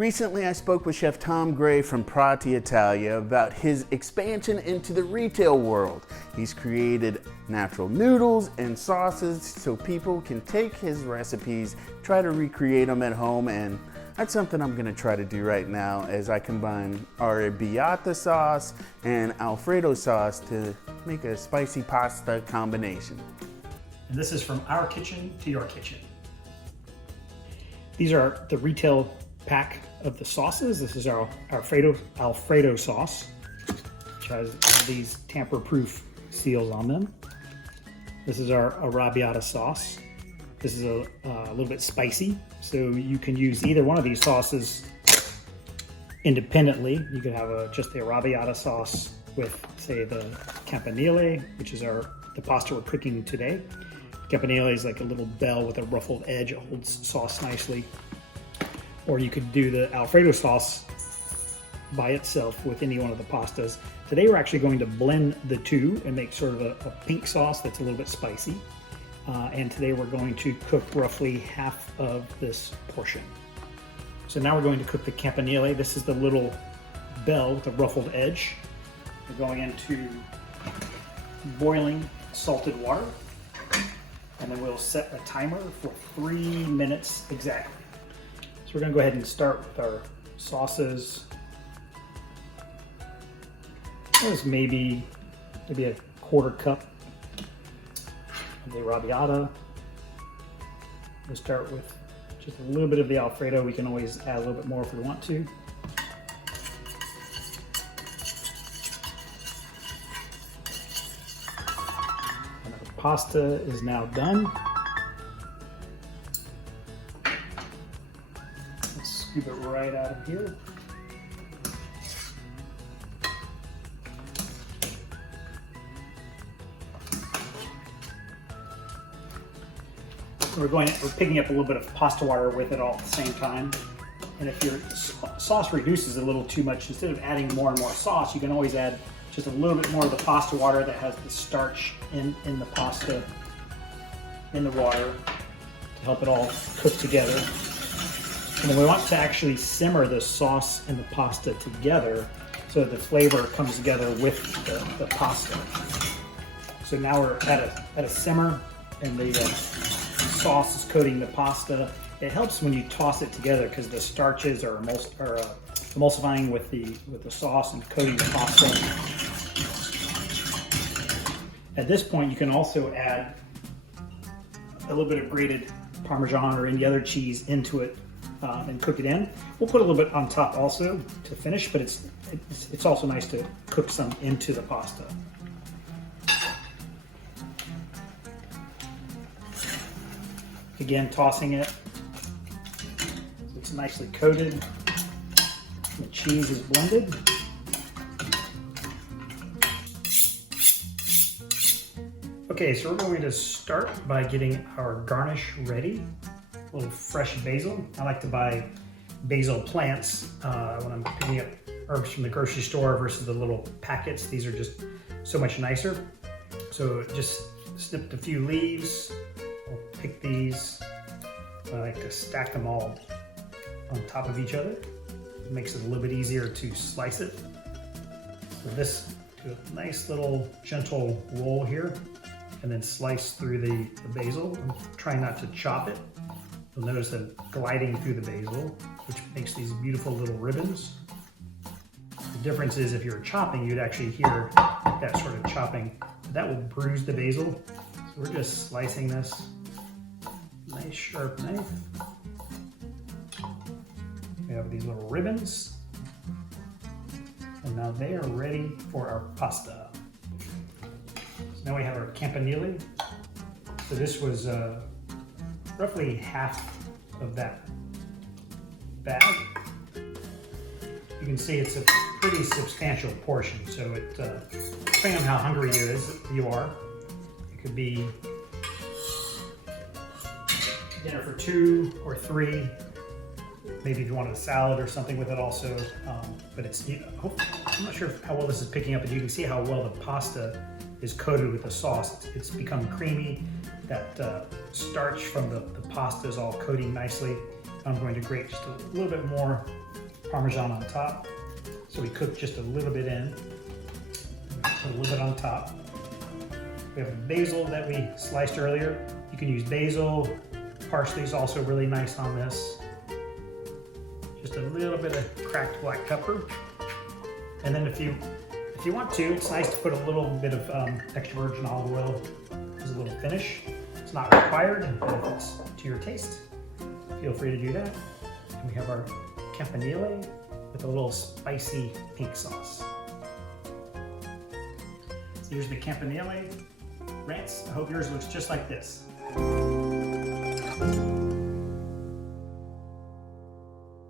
Recently, I spoke with Chef Tom Gray from Prati Italia about his expansion into the retail world. He's created natural noodles and sauces so people can take his recipes, try to recreate them at home, and that's something I'm gonna try to do right now as I combine arrabbiata sauce and Alfredo sauce to make a spicy pasta combination. And this is from our kitchen to your kitchen. These are the retail pack of the sauces. This is our Alfredo sauce, which has these tamper-proof seals on them. This is our arrabbiata sauce. This is a little bit spicy, so you can use either one of these sauces independently. You could have just the arrabbiata sauce with, say, the campanile, which is the pasta we're cooking today. Campanile is like a little bell with a ruffled edge. It holds sauce nicely. Or you could do the Alfredo sauce by itself with any one of the pastas. Today we're actually going to blend the two and make sort of a pink sauce that's a little bit spicy. And today we're going to cook roughly half of this portion. So now we're going to cook the campanile. This is the little bell with the ruffled edge. We're going into boiling salted water. And then we'll set a timer for 3 minutes exactly. So we're gonna go ahead and start with our sauces. There's maybe a quarter cup of the arrabbiata. We'll start with just a little bit of the Alfredo. We can always add a little bit more if we want to. And our pasta is now done. Scoop it right out of here. We're picking up a little bit of pasta water with it all at the same time. And if your sauce reduces a little too much, instead of adding more and more sauce, you can always add just a little bit more of the pasta water that has the starch in the pasta, in the water, to help it all cook together. And then we want to actually simmer the sauce and the pasta together so that the flavor comes together with the pasta. So now we're at a simmer and the sauce is coating the pasta. It helps when you toss it together because the starches are emulsifying with the sauce and coating the pasta. At this point, you can also add a little bit of grated Parmesan or any other cheese into it. And cook it in. We'll put a little bit on top also to finish, but it's also nice to cook some into the pasta. Again, tossing it so it's nicely coated. The cheese is blended. Okay, so we're going to start by getting our garnish ready. A little fresh basil. I like to buy basil plants when I'm picking up herbs from the grocery store versus the little packets. These are just so much nicer. So just snipped a few leaves. I'll pick these. I like to stack them all on top of each other. It makes it a little bit easier to slice it. So this, do a nice little gentle roll here and then slice through the basil. I'm trying not to chop it. You'll notice that gliding through the basil, which makes these beautiful little ribbons. The difference is if you're chopping, you'd actually hear that sort of chopping. That will bruise the basil. So we're just slicing this. Nice sharp knife. We have these little ribbons. And now they are ready for our pasta. So now we have our campanile. So this was roughly half of that bag. You can see it's a pretty substantial portion, so depending on how hungry you are, it could be dinner for 2 or 3. Maybe if you wanted a salad or something with it also, but I'm not sure how well this is picking up, but you can see how well the pasta is coated with the sauce. It's become creamy. That starch from the pasta is all coating nicely. I'm going to grate just a little bit more Parmesan on top. So we cook just a little bit in. Put a little bit on top. We have basil that we sliced earlier. You can use basil. Parsley is also really nice on this. Just a little bit of cracked black pepper. And then if you want to, it's nice to put a little bit of extra virgin olive oil as a little finish. It's not required, but if it's to your taste, feel free to do that. And we have our campanile with a little spicy pink sauce. So here's the campanile. Rance, I hope yours looks just like this.